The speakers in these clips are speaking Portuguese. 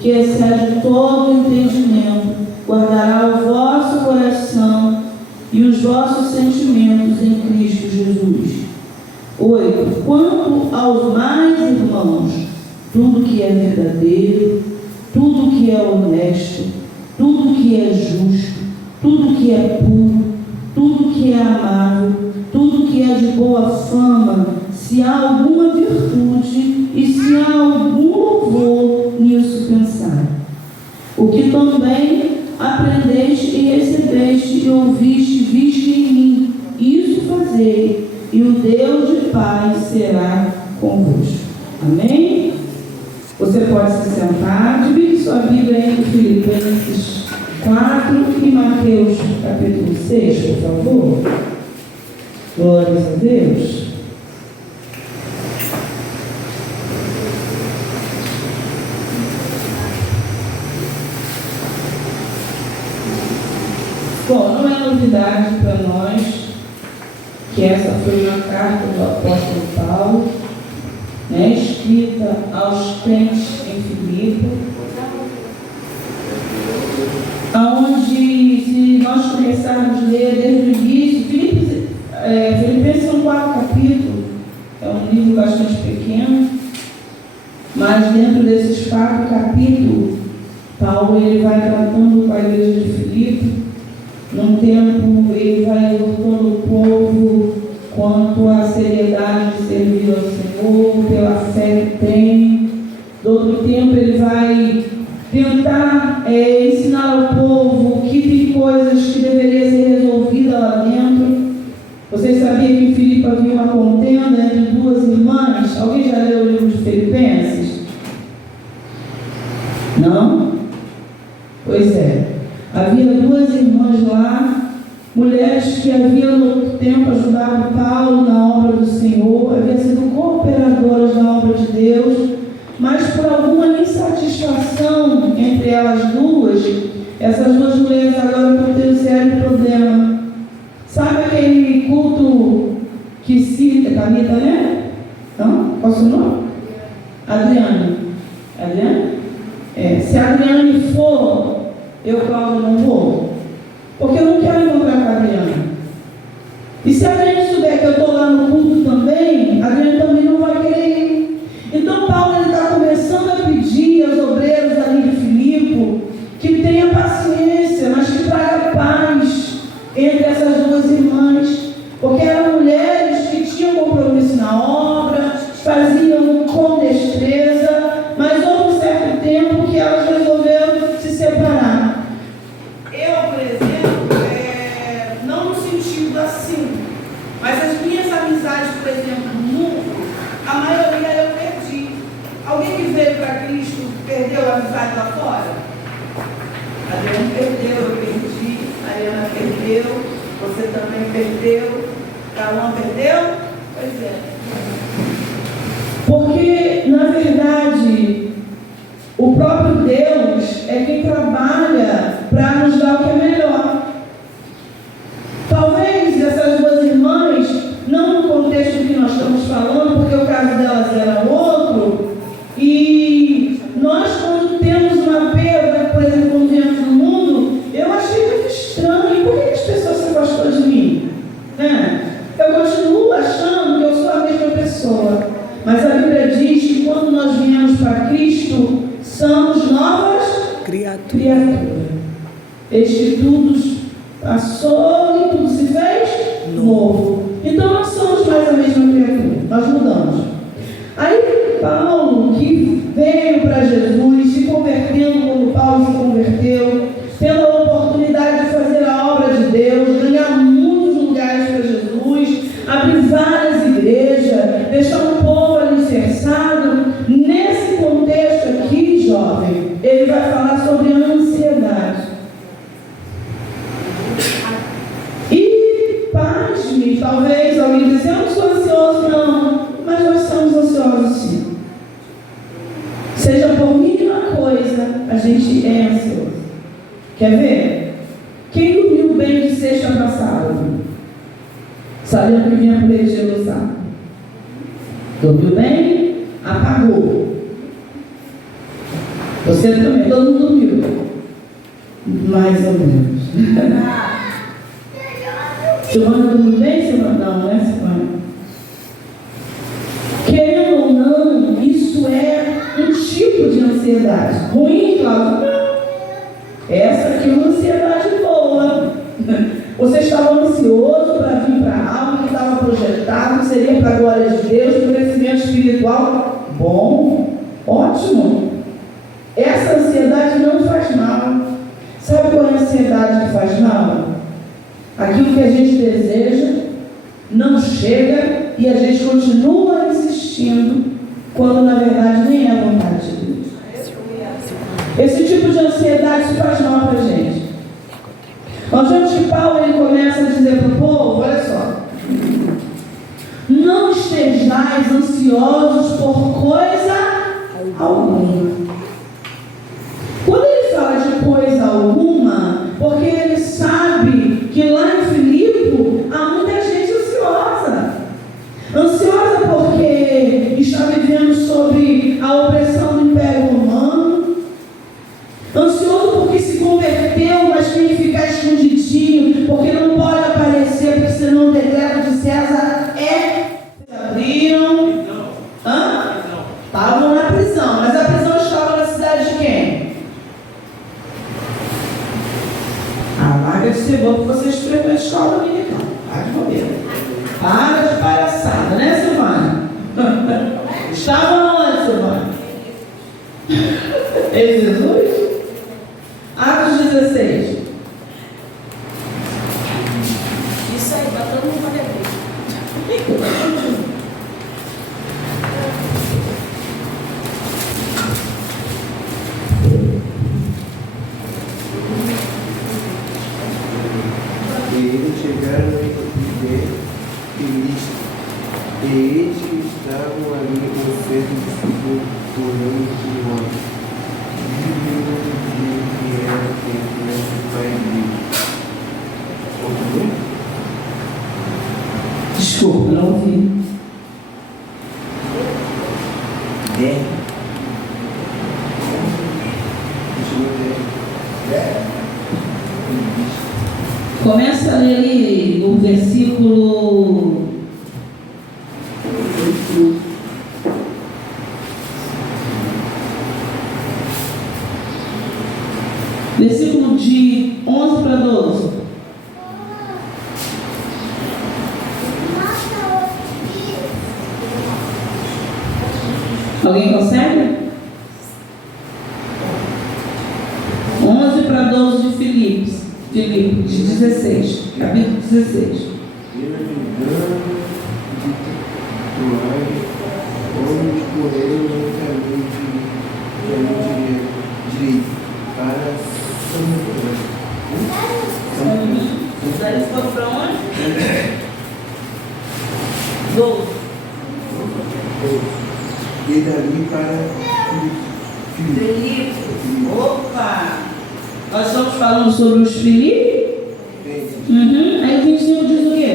que excede todo o entendimento, guardará o vosso coração e os vossos sentimentos em Cristo Jesus. 8. Quanto aos mais irmãos, tudo que é verdadeiro, tudo que é honesto, tudo que é justo, tudo que é puro, tudo que é amável, tudo que é de boa fama, se há alguma virtude e se há algum louvor, nisso pensar. O que também aprendeste e recebeste e ouviste, viste em mim, isso fazei, e o Deus de paz será convosco. Amém? Você pode se sentar. Divide sua Bíblia entre Filipenses 4 e Mateus capítulo 6, por favor. Glórias a Deus. Bom, não é novidade para nós que essa foi uma carta do apóstolo Paulo, escrita aos crentes em Filipe, aonde, se nós começarmos a ler desde o início, Filipenses são 4 capítulos, é um livro bastante pequeno, mas dentro desses 4 capítulos, Paulo ele vai tratando com a igreja de Filipe. Num tempo, ele vai exortando o povo quanto à seriedade de servir ao Senhor, pela fé que tem. Do outro tempo, ele vai tentar ensinar ao povo que tem coisas que deveriam ser resolvidas lá dentro. Vocês sabiam que em Filipe havia uma contenda entre 2 irmãs? Alguém já leu o livro de Filipenses? Não? Pois é. Havia 2 irmãs lá, mulheres que haviam no outro tempo ajudado Paulo na obra do Senhor, haviam sido cooperadoras na obra de Deus, mas por alguma insatisfação entre elas duas, essas 2 mulheres agora estão tendo um sério problema. Sabe aquele culto que cita, Camila, né? Não? Qual é o seu nome? Adriane. Adriane? Se a Adriane for, eu, Cláudia, não vou, porque eu não quero encontrar com a Adriana. E se a Adriana souber que eu estou lá no culto também, a Adriana também não vai querer ir. Então Paulo está começando a pedir aos obreiros ali de Filipe que tenha paciência, mas que traga paz entre essas 2 irmãs, porque eram mulheres que tinham compromisso na obra, faziam com destreza, mas houve um certo tempo que elas resolveram se separar. Eu, por exemplo, não no sentido assim, mas as minhas amizades, por exemplo, no mundo, a maioria eu perdi. Alguém que veio para Cristo perdeu a amizade lá fora? A Adriana perdeu, eu perdi, a Ariana perdeu, você também perdeu, Calão perdeu? Pois é. Porque, na verdade, o próprio Deus é quem trabalha para nos dar o que é melhor. Talvez essas 2 irmãs, não no contexto que nós estamos falando, porque o caso delas era outro, e nós, quando temos uma perda, por exemplo, quando viemos no mundo, eu achei muito estranho. Por que as pessoas se gostam de mim? Eu continuo achando que eu sou a mesma pessoa, mas a Bíblia diz que quando nós viemos para Cristo, somos novas criaturas. Este tudo passou e tudo se fez novo. Então nós somos mais a mesma criatura, nós mudamos. Aí Paulo, que veio para Jesus, se convertendo como Paulo se converteu, tendo a oportunidade de fazer a obra de Deus, ganhar muitos lugares para Jesus, abrir várias igrejas, deixar um povo alicerçado. Nesse contexto aqui, jovem, ele vai falar sobre a ansiedade. E pasme, talvez alguém diz, eu não sou ansioso, não, mas nós somos ansiosos sim. Seja por mínima coisa, a gente é ansioso. Quer ver? Quem dormiu bem de sexta para sábado? Sabendo que vinha para a igreja no sábado. Dormiu bem? Apagou. Você também, todo mundo dormiu. Mais ou menos. Silvana dormiu bem, Silvana? Não, né, Silvana? Querendo ou não, isso é um tipo de ansiedade. Ruim, Cláudio? Não. Essa aqui é uma ansiedade boa. Você estava ansioso para vir para algo que estava projetado, que seria para a glória de Deus, para o crescimento espiritual. Bom, ótimo. Essa ansiedade não faz mal. Sabe qual é a ansiedade que faz mal? Aquilo que a gente deseja não chega e a gente continua insistindo, quando na verdade nem é a vontade de Deus. Esse tipo de ansiedade faz mal para a gente. Nós vemos que Paulo ele começa a dizer para o povo, olha só, não estejais ansiosos por coisa alguma. Quando ele fala de coisa alguma, porque ele sabe que lá em Filipe há muita gente ansiosa. Ansiosa porque está vivendo sob a opressão do Império Romano. Ansioso porque se converteu, mas tem que ficar escondidinho, porque não pode aparecer, porque senão o decreto de César é... Abriram... Hã? Estavam na prisão, mas a prisão estava na cidade de quem? Larga de ser bom que você escreveu a escola dominical. Para de bobeira. Para de palhaçada, né, Silvana? Estava onde, Silvana? Em Jesus? Atos 16. Isso aí, para todo mundo poder ver. E eles chegaram e ver Filipe, e eles que estavam ali com sede de segundo tornando de morte. Viviam que era quem o pai dele. Desculpa, não ouvi. Começa a ler ali o versículo... Versículo de 11 para 12. Alguém consegue? 11 para 12 de Filipe, de 16, capítulo 16. Homens correram no caminho direito para Eles foram para onde? 12. E dali para Filipe. Opa! Nós estamos falando sobre os Filipe? Aí o 25 diz o quê?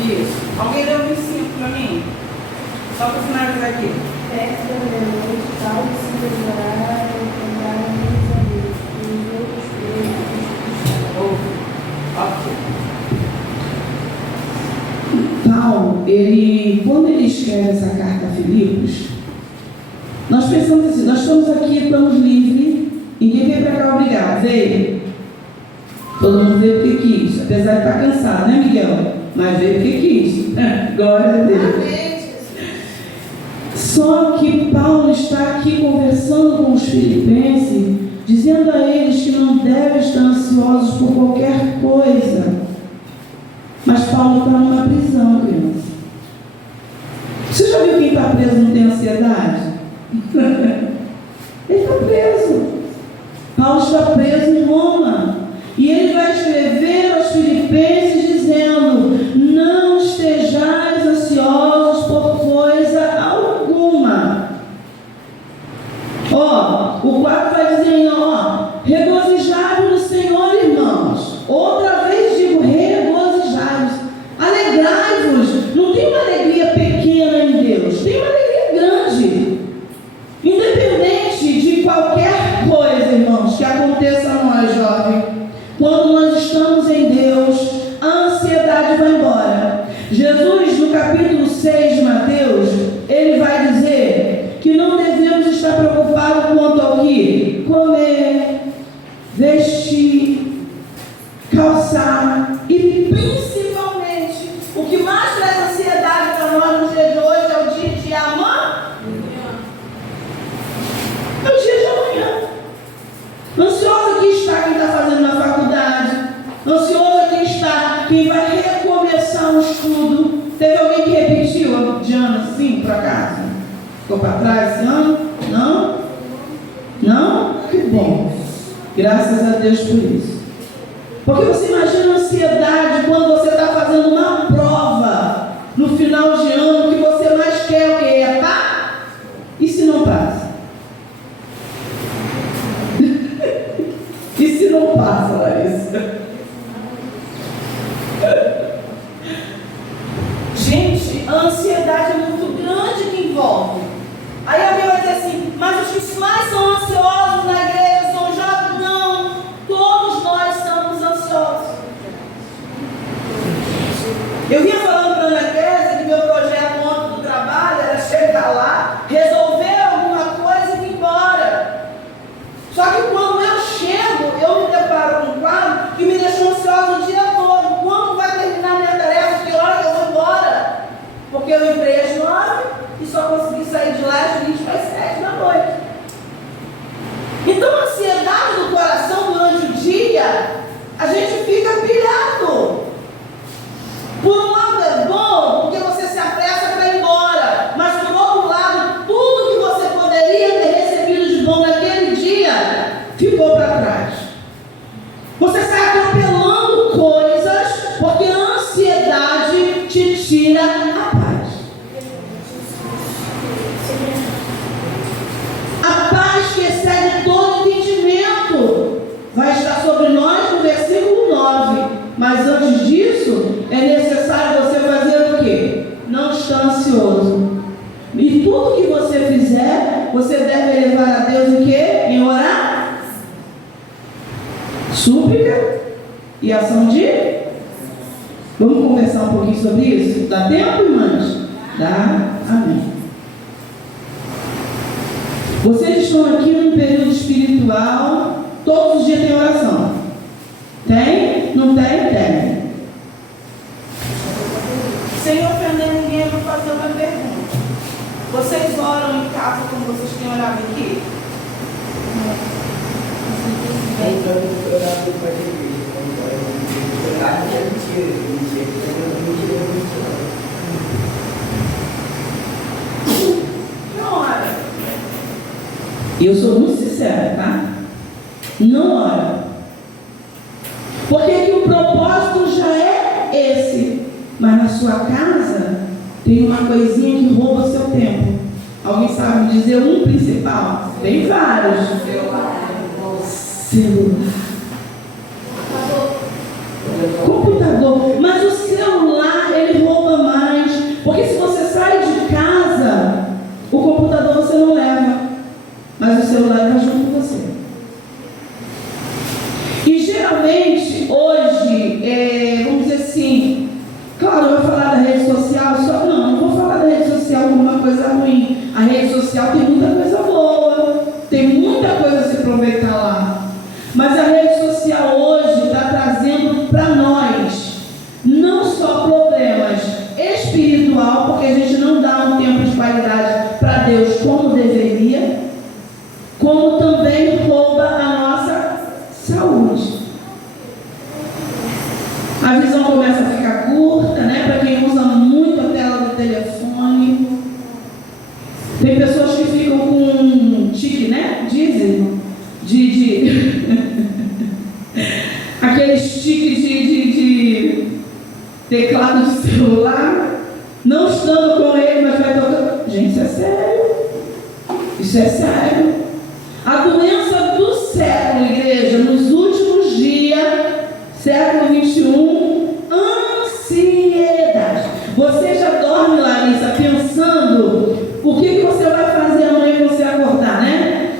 Isso. Alguém deu 25 para mim? Só para finalizar aqui. Perto da meia-noite, Paulo se declarara e encontraram muitos amigos, e os outros presos. Paulo, quando ele escreve essa carta a Filipos, nós pensamos assim, nós estamos aqui, estamos livres, ninguém veio para cá obrigar, veio. Todo mundo veio porque quis, apesar de estar cansado, né, Miguel? Mas veio porque quis. Glória a Deus. Só que Paulo está aqui conversando com os filipenses, dizendo a eles que não devem estar ansiosos por qualquer coisa. Mas Paulo está numa prisão, criança. Você já viu quem está preso não tem ansiedade? Ele está preso. Paulo está preso em Roma. E ele vai escrever aos filipenses dizendo: não estejais ansiosos por coisa alguma. O 4 vai dizer, regozijai-vos no Senhor, irmãos. Outra vez digo, regozijai-vos. Alegrai-vos. Não tem uma alegria pequena em Deus, tem uma alegria grande. Independente de qualquer coisa, irmãos, que aconteça a nós, jovem, quando nós estamos em Deus, a ansiedade vai embora. Jesus, no capítulo 6 de Mateus, ele vai dizer que não devemos estar preocupados quanto ao que? Comer, vestir, calçar e principalmente, o que mais traz ansiedade para nós no dia de hoje é o dia de amanhã. É o dia de amanhã. Ansioso aqui está quem está fazendo na faculdade. Ansioso aqui está quem vai recomeçar um estudo. Teve alguém que repetiu de ano assim, por acaso? Ficou para trás esse ano? Não? Não? Que bom. Graças a Deus por isso. Porque você imagina a ansiedade quando você está fazendo uma prova no final de ano, que você mais quer o que? É pá? E se não passa? E se não passa, Larissa? Gente, a ansiedade é muito grande que envolve. Aí alguém vai dizer assim, mas os que mais são ansiosos na igreja são jovens? Não, todos nós somos ansiosos. Eu vinha falando para a Ana Kézia que meu projeto ontem do trabalho era chegar lá, resolver alguma coisa e ir embora. Só que quando eu chego, eu me deparo com um quadro que me deixou ansioso o dia todo. Quando vai terminar minha tarefa? Que hora que eu vou embora? Porque eu entrei às 9 e só consegui sair de lá às 20 para as 7 da noite. Então a ansiedade do coração durante o dia, a gente fica pilhado. Por um lado é bom, porque você se apressa para ir embora. Mas por outro lado, tudo que você poderia ter recebido de bom naquele dia ficou para trás. Você sai atropelando coisas porque a ansiedade te tira a paz. A paz que excede todo entendimento vai estar sobre nós no versículo 9. Mas antes disso, é necessário você fazer o quê? Não estar ansioso. E tudo que você fizer, você deve levar a Deus o quê? Em orar, súplica e ação de... Vamos conversar um pouquinho sobre isso? Dá tempo, irmãs? Dá. Amém. Vocês estão aqui num período espiritual, todos os dias tem oração. Tem? Não tem? Tem. Sem ofender ninguém, eu vou fazer uma pergunta. Vocês oram em casa como vocês têm orado aqui? Não ora. E eu sou muito sincera, tá? Não ora. Porque que o propósito já é esse. Mas na sua casa tem uma coisinha que rouba o seu tempo. Alguém sabe me dizer um principal? Tem vários. Celular. Computador. Mas o celular, ele rouba mais. Porque se você sai de casa mas o celular está junto com você. E geralmente, hoje, vamos dizer assim, claro, eu vou falar da rede social, não vou falar da rede social como uma coisa ruim. A rede social tem muita coisa boa, tem muita coisa a se aproveitar lá. Mas a rede social hoje está trazendo para nós, não só problemas espiritual, porque a gente não dá um tempo de qualidade para Deus como deveria, como também rouba a nossa saúde. A visão começa a ficar curta, né? Para quem usa muito a tela do telefone. Tem pessoas que ficam com tique, né? Dizem, aqueles tiques de teclado de celular, não estando com ele, mas vai tocando. Gente, isso é sério. Isso é sério. A doença do século, igreja, nos últimos dias, século 21, ansiedade. Você já dorme, Larissa, pensando o que você vai fazer amanhã que você acordar, né?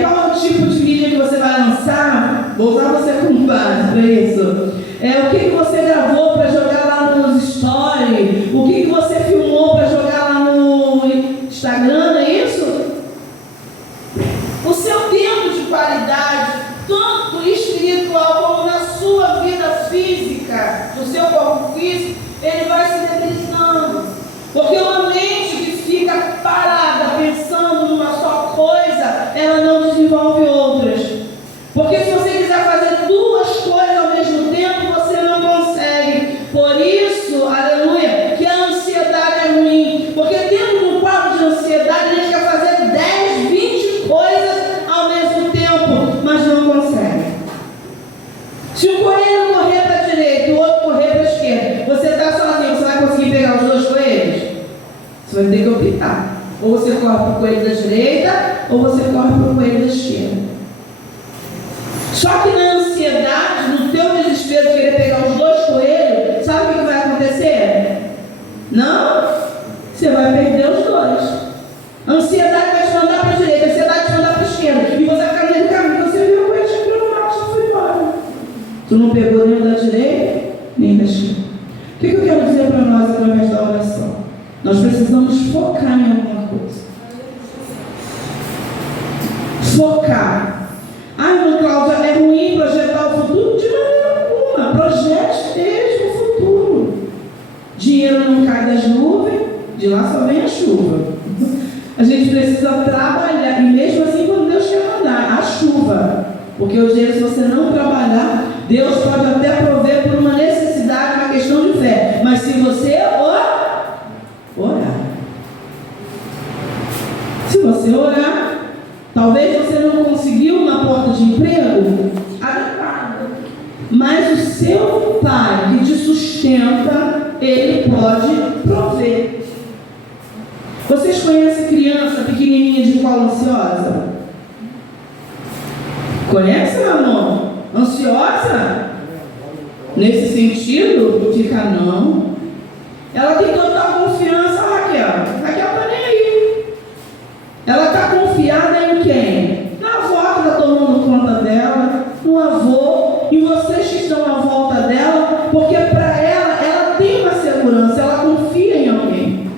Qual é o tipo de vídeo que você vai lançar? Vou usar você como base para isso. O que você gravou para jogar lá nos stories? O que você filmou para jogar lá no Instagram, não é isso? O seu tempo de qualidade, tanto espiritual como na sua vida física, no seu corpo físico, ele vai se debilitando. Porque uma mente que fica parada pensando numa só coisa, ela não desenvolve outras. Porque se você quiser fazer duas coisas ao mesmo tempo, você não consegue. Por isso, aleluia, que a ansiedade é ruim. Porque dentro do quadro de ansiedade, a gente quer fazer 10, 20 coisas ao mesmo tempo, mas não consegue. Se o coelho correr para a direita e o outro correr para a esquerda, você está sozinho, você vai conseguir pegar os dois coelhos? Você vai ter que optar. Ou você corre para o coelho da direita, ou você corre para o coelho da esquerda. Só que na ansiedade, no teu desespero de querer pegar os dois coelhos, sabe o que vai acontecer? Não? Você vai perder os dois. A ansiedade vai te mandar para a direita, a ansiedade vai te mandar para a esquerda. E você vai ficar no meio do caminho. Você viu o coelho chegando no mato, já foi embora. Tu não pegou nem da direita, nem da esquerda. O que eu quero dizer para nós através da oração? Nós precisamos focar em alguma coisa. Focar. Irmã Cláudia, é ruim projetar o futuro? De maneira alguma. Projete mesmo o futuro. Dinheiro não cai das nuvens, de lá só vem a chuva. A gente precisa trabalhar, e mesmo assim quando Deus quer mandar, a chuva. Porque o dinheiro, se você não trabalhar, Deus pode até prover por uma necessidade, uma questão de fé. Mas se você orar. Se você orar, talvez você não conseguiu uma porta de emprego adequada, mas o seu pai que te sustenta, ele pode prover. Vocês conhecem criança pequenininha de colo ansiosa? Conhece, meu amor? Ansiosa? Nesse sentido, fica não. Ela tem total confiança, Raquel. Raquel está nem aí. Ela está confiada em quem? Na avó que está tomando conta dela, no avô, e vocês que estão à volta dela, porque para ela tem uma segurança, ela confia em alguém.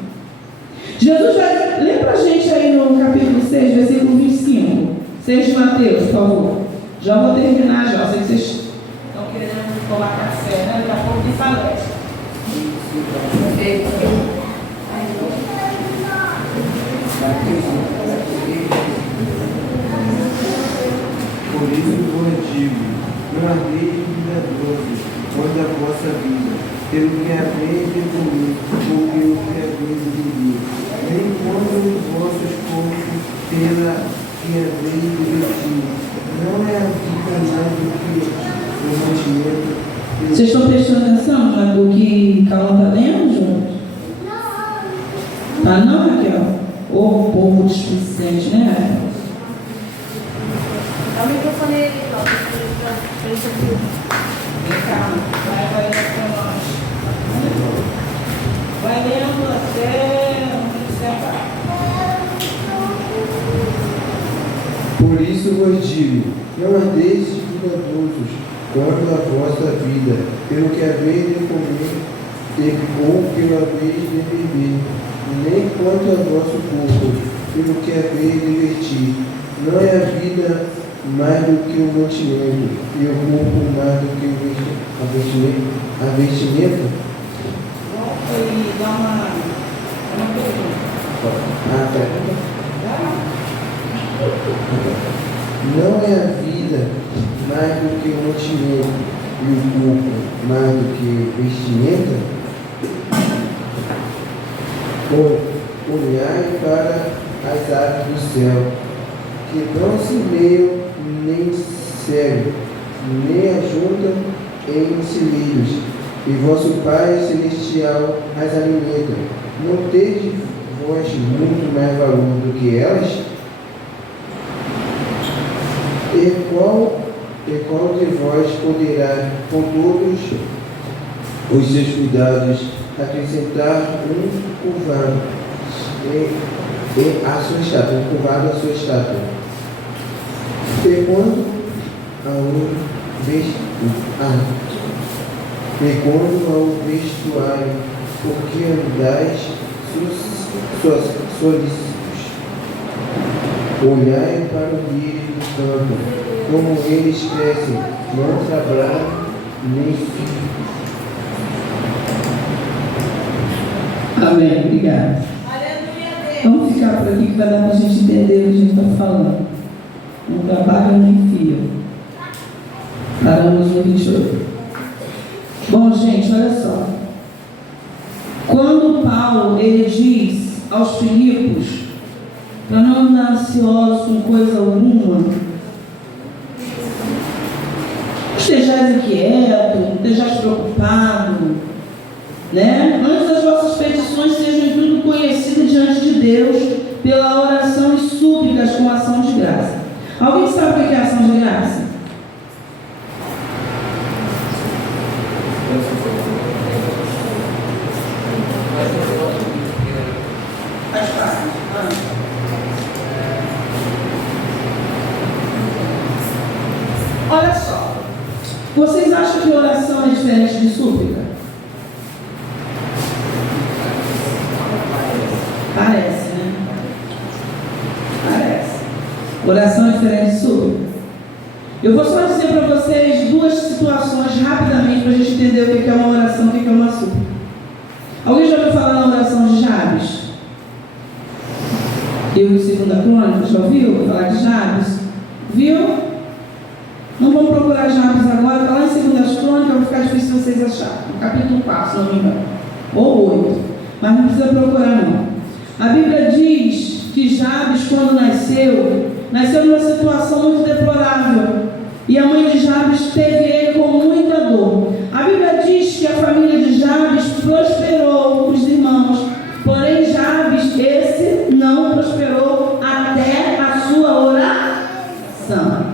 Jesus vai, lê para a gente aí no capítulo 6, versículo 25, 6 de Mateus, por favor. Já vou terminar já, sei que vocês estão querendo tomar café, né? Daqui a pouco de palestra. Por isso vos digo, não ardeis cuidadosos quanto à vossa vida, pelo que haveis de comer, ou pelo que haveis de beber, nem quanto os vossos corpos pela que haveis de vestir. Não é a vida mais do que o mantimento. Vocês estão prestando atenção do que Calma está lendo, junto? Tá não, Raquel? Ô, povo displicente, né, Raquel? Dá o microfone aí, Cláudia, para ele ouvir. Vem cá, vai lendo para nós. Vai lendo até onde você está. Por isso vos digo, não andeis cuidadosos quanto à vossa vida, pelo que haveis de comer, ou pelo haveis de beber, nem quanto ao vosso corpo, pelo que haveis de vestir. Não é a vida mais do que o mantimento, e o corpo mais do que a vestimenta? Volta e dá uma pergunta. Não é a vida mais do que o mantimento e o corpo mais do que vestimenta? Olhai para as aves do céu, que não semeiam nem cegam, nem ajuntam em celeiros, e vosso Pai Celestial as alimenta. Não tendes vós muito mais valor do que elas? E qual de vós poderá, com todos os seus cuidados, acrescentar um curvado à sua estátua? E quando ao vestuário, porque andais solícitos? Olhai para o lírio do campo, como eles crescem, não trabalham nem fiam. Amém, obrigada. Vamos ficar por aqui que vai dar para a gente entender o que a gente está falando. Não trabalha nem fia. Paramos no 28. Bom, gente, olha só. Quando Paulo ele diz aos Filipos para não andar ansiosos com coisa alguma, estejais inquieto, estejais preocupado, né? Antes as vossas petições sejam tudo conhecidas diante de Deus pela oração e súplicas com ação de graça. Alguém sabe o que é ação de graça? Faz parte. Olha só. Vocês acham que oração é diferente de súplica? Parece, né? Parece. Oração é diferente de súplica. Eu vou só dizer para vocês duas situações rapidamente para a gente entender o que é uma oração e o que é uma súplica. Alguém já ouviu falar na oração de Jabes? Eu em 2 Crônicas, já ouviu falar de Jabes? Viu? Não vamos procurar Jabes agora, está lá em 2 Crônicas, vai ficar difícil vocês acharem. No capítulo 4, se não me engano. Ou 8. Mas não precisa procurar não. A Bíblia diz que Jabes, quando nasceu numa situação muito deplorável. E a mãe de Jabes teve ele com muita dor. A Bíblia diz que a família de Jabes prosperou, os irmãos. Porém, Jabes, esse não prosperou até a sua oração.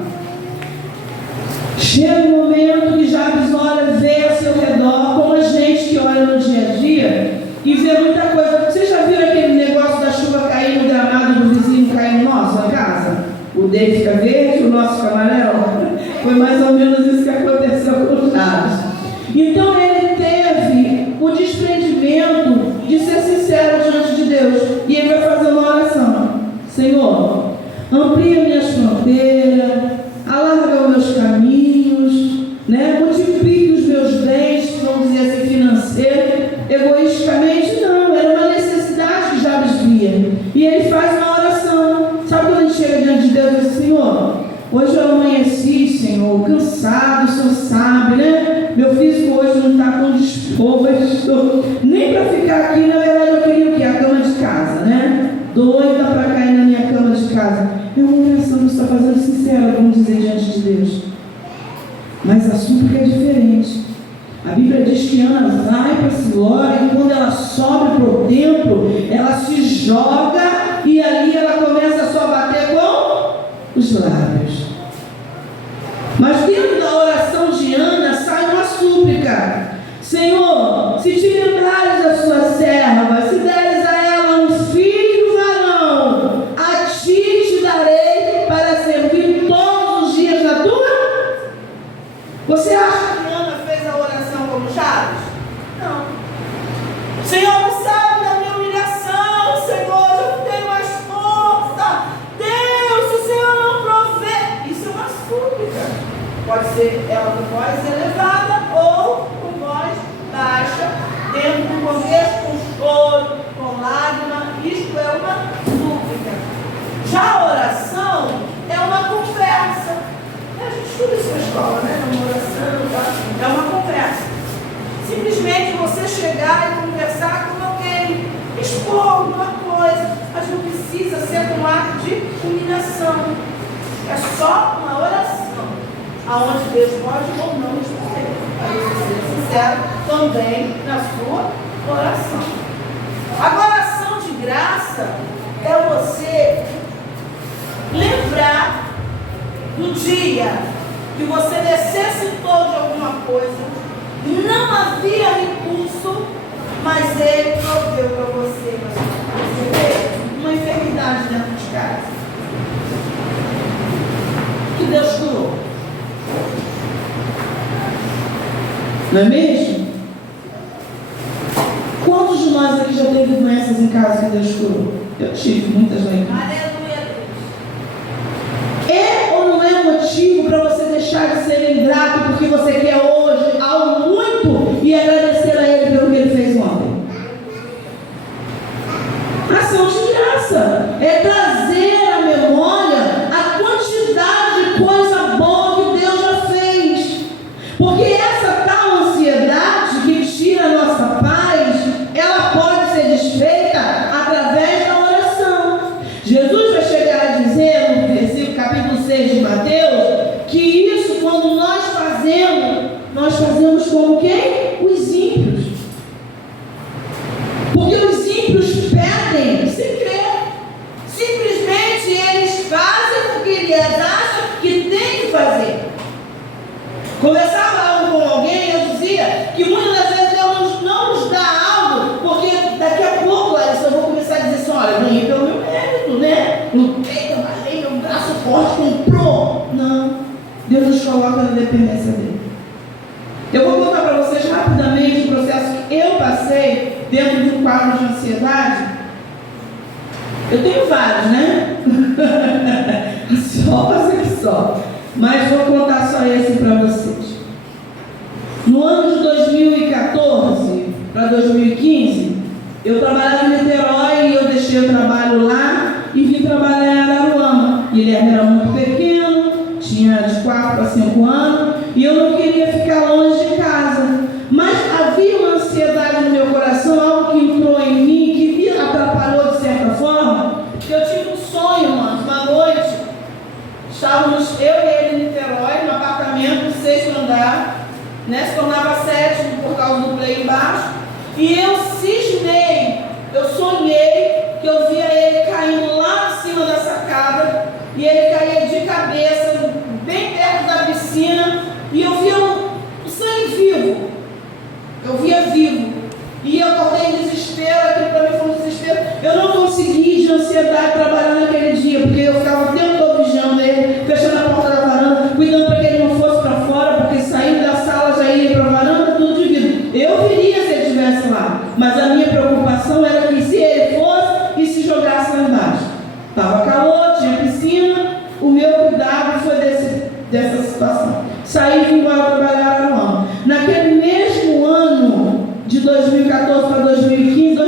Chega um momento que Jabes olha, vê ao seu redor, como a gente que olha no dia a dia, e vê muita coisa. Vocês já viram aquele negócio da chuva cair no gramado do vizinho, cair no nosso, na casa? O dele fica verde, o nosso fica amarelo. Foi mais ou menos isso que aconteceu com o Jabes. Então ele teve o desprendimento de ser sincero diante de Deus. E ele vai fazer uma oração. Senhor, amplia minhas fronteiras, alarga os meus caminhos, né? Multiplique os meus bens, vamos dizer assim, financeiros. Egoisticamente não, era uma necessidade que Jabes via. E ele faz uma oração. Sabe quando a gente chega diante de Deus e diz, Senhor, hoje eu amanheci, Senhor, cansado, o Senhor sabe, né? Meu físico hoje não está disposto, nem para ficar aqui. Na verdade eu queria o quê? A cama de casa, né? Doida para cair na minha cama de casa. É uma oração que você está fazendo sincera, vamos dizer, diante de Deus. Mas a súplica é diferente. A Bíblia diz que Ana vai para Siló e quando ela sobe para o templo, ela se joga e ali ela começa só a bater com os lábios. Mas dentro da oração de Ana sai uma súplica. Senhor, se te lembrares da sua serva, se deres a ela um filho varão, a ti te darei para servir estuda isso na escola, né? Numa oração, tá? É uma conversa. Simplesmente você chegar e conversar com alguém, expor alguma coisa, mas não precisa ser um ato de humilhação. É só uma oração, aonde Deus pode ou não responder. Para você ser sincero também na sua oração. Agora, a ação de graça é você lembrar do dia que você necessitou de alguma coisa, não havia recurso, mas Ele proveu para você. Você vê uma enfermidade dentro de casa que Deus curou. Não é mesmo? Quantos de nós aqui já teve doenças em casa que Deus curou? Eu tive muitas lá em casa. É ou não é motivo para você deixar de ser ingrato porque você quer hoje algo muito e agradecer a Ele pelo que Ele fez ontem? Ação de graça é trazer à memória a quantidade de coisa boa que Deus já fez. Porque essa tal ansiedade que tira a nossa paz, ela pode ser desfeita através da oração. Jesus vai chegar a dizer no versículo capítulo 6 de Mateus, que isso quando nós fazemos como quem? Os ímpios. Porque os ímpios pedem sem crer. Simplesmente eles fazem porque eles acham que tem que fazer. Conversava com alguém, eu dizia que muitas das vezes Deus não nos dá algo, porque daqui a pouco eu vou começar a dizer assim, olha, ganhei pelo meu mérito, né? Lutei, trabalhei, meu braço forte comprou. Não, Deus nos coloca na dependência dele. Eu vou contar para vocês rapidamente o processo que eu passei dentro de um quadro de ansiedade. Eu tenho vários, né? Só. Mas vou contar só esse para vocês. No ano de 2014 para 2015, eu trabalhava em Niterói e eu deixei o trabalho lá e vim trabalhar em Araruama. Guilherme era muito pequeno, tinha de 4 a 5 anos e eu não queria ficar longe de casa. Mas havia uma ansiedade no meu coração, algo que entrou em mim, que me atrapalhou de certa forma. Eu tive um sonho, uma noite. Estávamos eu e ele em Niterói, no apartamento do 6º andar, né? Se tornava 7º por causa do play embaixo. E eu cismei, eu sonhei que eu via ele caindo lá em cima da sacada. E ele caía de cabeça, bem perto da piscina. E eu via o sangue vivo. Eu via vivo. E eu acordei em desespero, aquilo para mim foi um desespero. Eu não consegui de ansiedade trabalhar naquele dia, porque eu ficava o tempo todo vigiando ele, fechando a porta da varanda, cuidando para que ele não fosse para fora, porque saindo da sala já ia para a varanda, tudo de vidro. Eu viria se ele estivesse lá, mas a minha preocupação era que se ele fosse e se jogasse lá embaixo. Estava calor, tinha piscina, o meu cuidado foi dessa situação. Saí e vim embora trabalhar em Araruama. Naquele mesmo ano de 2014 para 2015,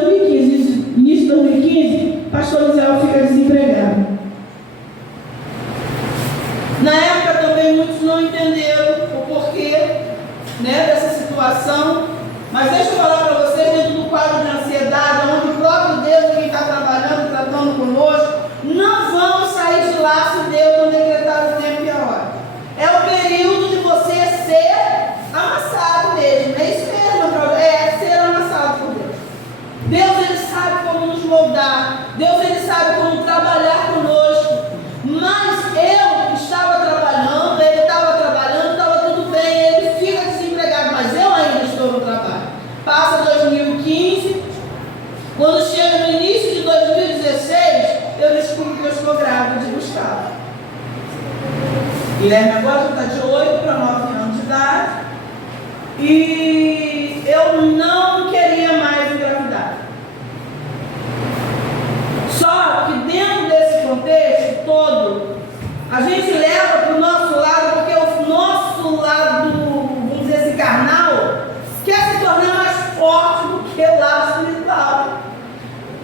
início de 2015, pastor Israel fica desempregado. Na época também muitos não entenderam o porquê, né, dessa situação, mas deixa eu falar para vocês, dentro do quadro de ansiedade, onde o próprio Deus é quem está trabalhando, tratando conosco, não vamos sair de lá se Deus não decretar o tempo e a hora. É o período de você ser amassado mesmo, é isso mesmo, é ser amassado por Deus. Deus, Ele sabe como nos moldar, Deus, Ele sabe como trabalhar conosco, mas eu estava trabalhando, ele estava trabalhando, estava tudo bem, ele fica desempregado, mas eu ainda estou no trabalho. Passa 2015, quando chega no início de 2016, eu descubro que eu estou grávida de Gustavo. Guilherme agora já está de 8 para 9 anos de idade. E eu não queria mais engravidar. Só que dentro desse contexto todo, a gente leva para o nosso lado, porque o nosso lado, vamos dizer assim, carnal, quer se tornar mais forte do que o lado espiritual.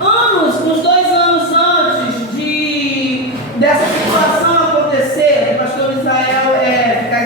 Uns 2 anos antes dessa situação acontecer, o pastor Israel ficar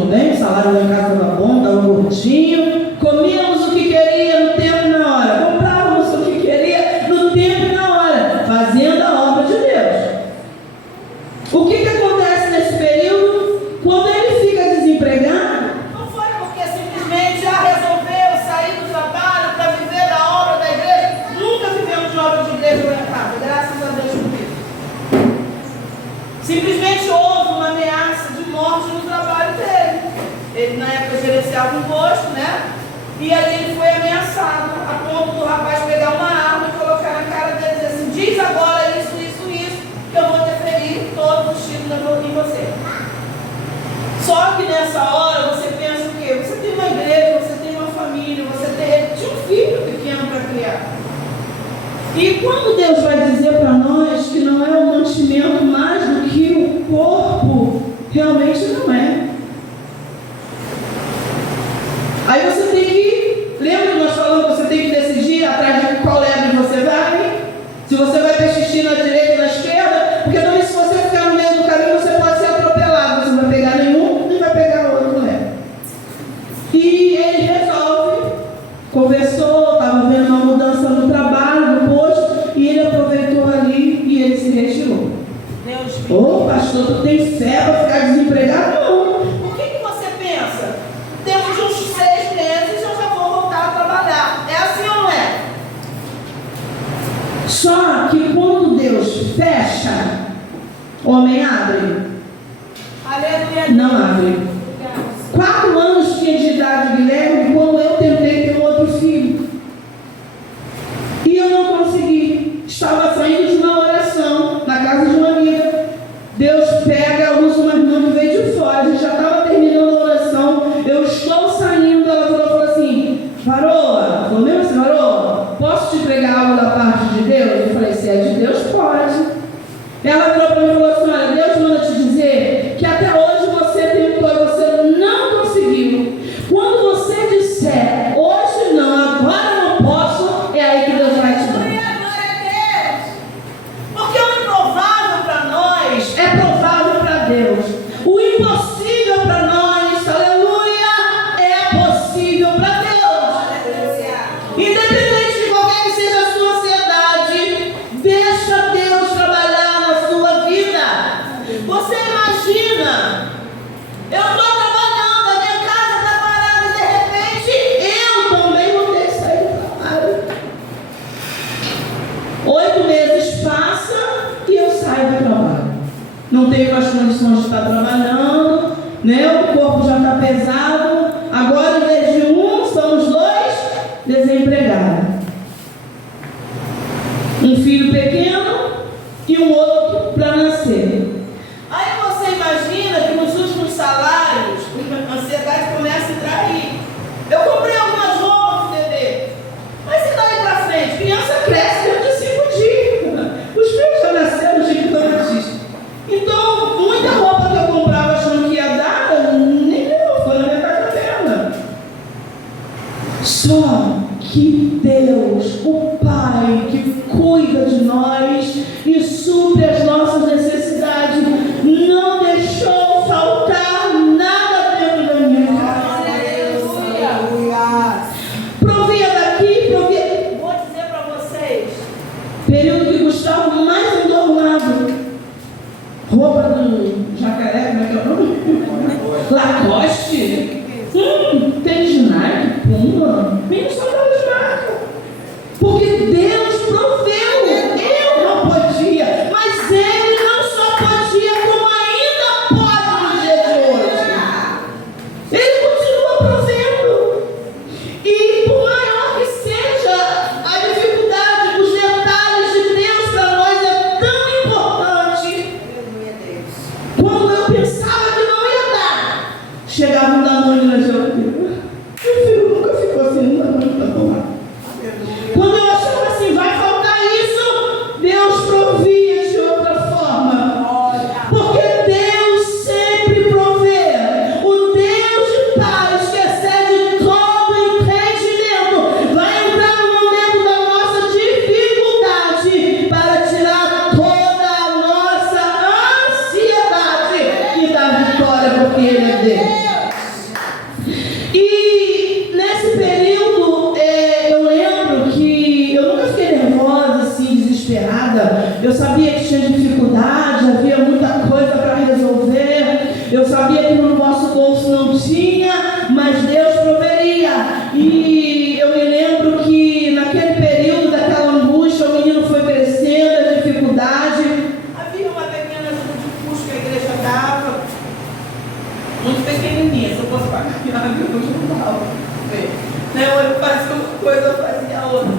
também, o salário lá em casa estava bom, estava gordinho, comíamos o que queria no tempo e na hora, comprávamos o que queria no tempo e na hora, fazendo a obra de Deus. O que acontece nesse período? Quando ele fica desempregado, Não foi porque simplesmente já resolveu sair do trabalho para viver da obra da igreja. Nunca vivemos de obra de igreja lá em casa, graças a Deus por isso. Simplesmente houve uma ameaça de morte no trabalho dele. Ele na época gerenciava um posto, né? E ali ele foi ameaçado, a ponto do rapaz pegar uma arma e colocar na cara dele e dizer assim: diz agora isso, que eu vou deferir todos os tiros em você. Só que nessa hora você pensa o quê? Você tem uma igreja, você tem uma família, ele tinha um filho pequeno para criar. e quando Deus vai dizer para nós que não é um mantimento mais do que o corpo, realmente não é. Aí você tem que, lembra que nós falamos que você tem que decidir atrás de qual lebre você vai? Se você vai ter xixi na direita ou na esquerda, porque também se você ficar no meio do caminho, você pode ser atropelado, você não vai pegar nenhum, nem vai pegar outro lebre. E ele resolve, conversou, estava vendo uma mudança no trabalho, no posto, e ele aproveitou ali e ele se retirou. Ô pastor, tu tem fé para ficar desempregado? Não. O que você pensa? Depois de uns 6 meses eu já vou voltar a trabalhar. É assim ou não é? Só que quando Deus fecha, o homem abre. Aleluia. Não abre. 4 anos tinha de idade Guilherme quando eu tentei ter um outro filho. E eu não consegui. Estava saindo de uma oração na casa de uma amiga. Deus pega, usa uma irmã que veio de fora. A gente já estava terminando a oração. Eu estou saindo. Ela falou assim: Varoa, falou mesmo assim: Varoa, posso te entregar algo da parte de Deus? Eu falei: se é de Deus, pode. Ela virou para mim e falou assim: olha, Deus manda te dizer que até hoje você tentou e você não conseguiu. Quando você disser hoje não, agora não posso, é aí que Deus vai te dar. Glória a Deus. Porque o improvável para nós É provável para Deus. O impossível para nós, aleluia, é possível para Deus. Independente de qualquer que seja a sua ansiedade, deixa Deus trabalhar na sua vida. Você imagina, eu estou trabalhando, a minha casa está parada e de repente Eu também vou ter que sair do trabalho. 8 meses passa e eu saio do trabalho. Não tenho mais condições de estar trabalhando, né? O corpo já está pesado. Agora, em vez de um, somos 2 desempregados. Um filho pequeno e um outro para nascer. aí você imagina que nos últimos salários a ansiedade começa a entrar aí. Eu comprei algumas roupas pro bebê, mas e daí para frente? Criança cresce dentro de 5 dias. Os meus já nasceram gigantes. Então, muita roupa que eu comprava achando que ia dar, nem deu, ficou na minha casa dela. Eu sabia que tinha dificuldade, havia muita coisa para resolver. Eu sabia que no nosso bolso não tinha, mas Deus proveria. E eu me lembro que naquele período daquela angústia, o menino foi crescendo, a dificuldade. Havia uma pequena ajuda de custo que a igreja dava, muito pequenininha. Se eu fosse pagar, eu ajudava. Eu fazia uma coisa, eu fazia outra.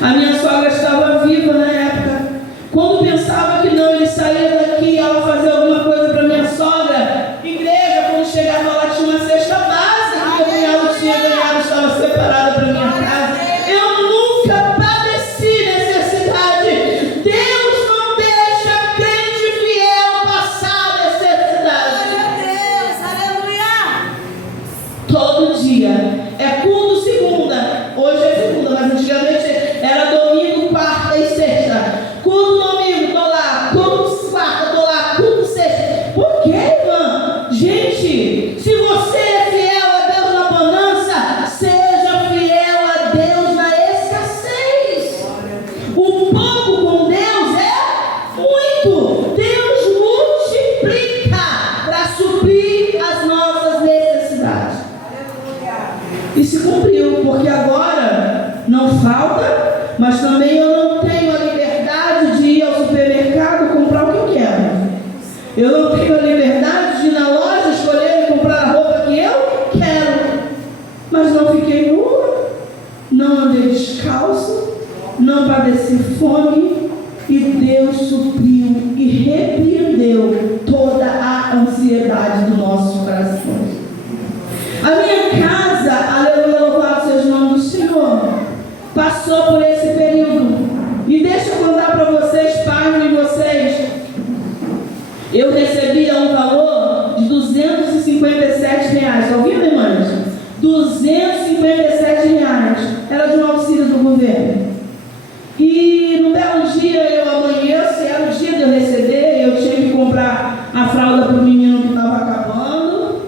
A minha sogra estava viva na época. Quando pensava que não, ele saía daqui, ela fazia alguma coisa para minha sogra. Igreja, quando chegava lá, tinha uma cesta básica que o cunhado tinha ganhado, estava separada para minha casa. Eu nunca padeci necessidade. Deus não deixa crente fiel passar necessidade. Glória a Deus, aleluia. Todo dia. É culto segunda. Hoje é segunda, mas antigamente era domingo, quarta e sexta. Culto domingo, tô lá. Culto quarta, tô lá. Culto sexta. Por quê, irmã? Gente, se você é fiel a Deus na bonança, seja fiel a Deus na escassez. O pouco com Deus é muito. Deus multiplica para suprir as nossas necessidades. E se cumpriu, porque agora não falta, mas também eu não tenho a liberdade de ir ao supermercado comprar o que eu quero. Eu não tenho a liberdade de ir na loja escolher e comprar a roupa que eu quero. Mas não fiquei nua, não andei descalço, não padeci fome, e Deus supriu e repreendeu toda a ansiedade do nosso coração. A minha casa, aleluia, louvado seja o nome do Senhor, passou por esse período. E deixa eu contar para vocês, pais de vocês, eu recebia um valor de R$257. Está ouvindo, irmãs? R$257. Era de um auxílio do governo. E no belo dia eu amanheço, era o dia de eu receber, eu tinha que comprar a fralda para o menino que estava acabando.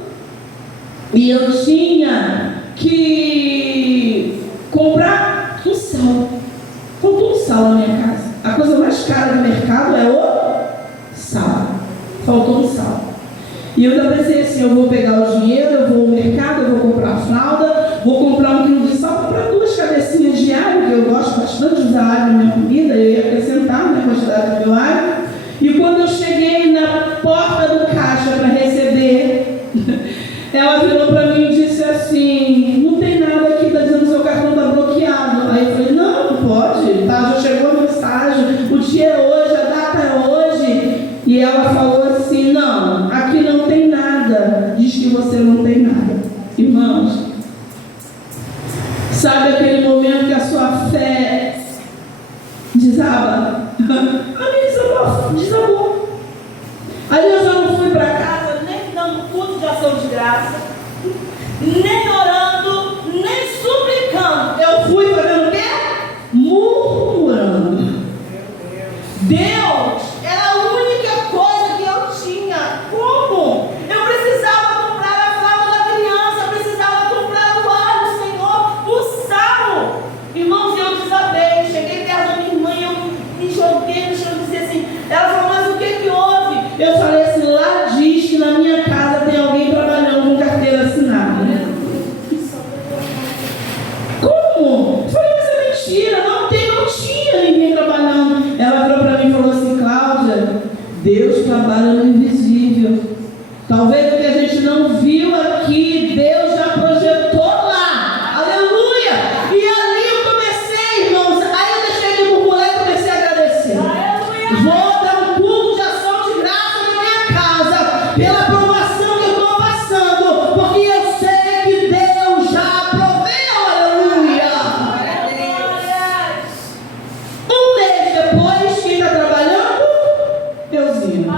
E eu tinha que comprar um sal. Faltou um sal na minha casa. A coisa mais cara do mercado é o sal. Faltou um sal. E eu ainda pensei assim, eu vou pegar o dinheiro, eu vou ao mercado, eu vou comprar a fralda, vou comprar 1 quilo de sal, comprar 2 cabecinhas de alho, que eu gosto bastante de usar alho na minha comida, eu ia acrescentar na quantidade do meu alho. E quando eu cheguei na porta do caixa para receber, ela virou para mim e disse assim, não tem nada aqui, está dizendo que seu cartão está bloqueado. Aí eu falei, não pode, tá, já chegou a mensagem, o dia é hoje, a data é hoje. E ela falou assim, não, aqui não tem nada, diz que você não tem nada. Irmãos, sabe aquele momento que a sua fé desaba? A minha desabou. Aí eu já não fui para casa, nem dando culto de ação de graça, nem orando, nem suplicando. Eu fui fazendo o quê? Murmurando. Deus era a única coisa que eu tinha. Como? Eu precisava comprar a fralda da criança, eu precisava comprar o óleo, Senhor, o sal. Irmãos, eu desabei, cheguei perto da minha irmã e eu me joguei no chão e disse assim, ela falou, mas o que houve? Eu falei assim, lá diz que na minha casa tem alguém trabalhando com carteira assinada. Como? Eu falei, mas é mentira, não tinha ninguém trabalhando. Ela virou para mim e falou assim, Cláudia, Deus trabalha no invisível. Talvez o que a gente não viu aqui, Deus já projetou lá. Aleluia! E ali eu comecei, irmãos, aí eu deixei de murmurar e comecei a agradecer. Vou dar um culto de ação de graça na minha casa, pela provação que eu estou passando, porque eu sei que Deus já proveu. Aleluia! Um mês depois, quem está trabalhando? Deusinho. A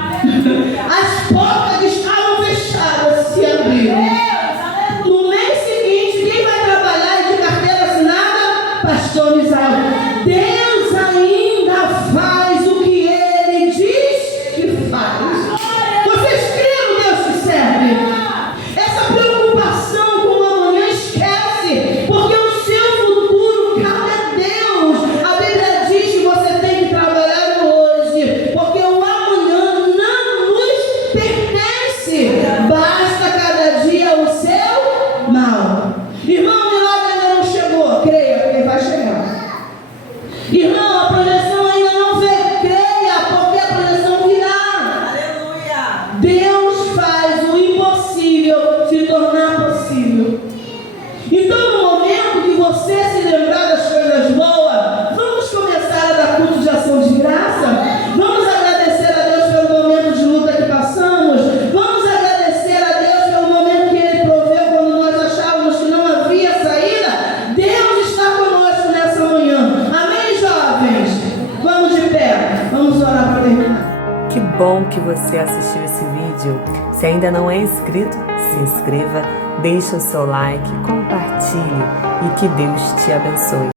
bom que você assistiu esse vídeo. Se ainda não é inscrito, se inscreva, deixe o seu like, compartilhe e que Deus te abençoe.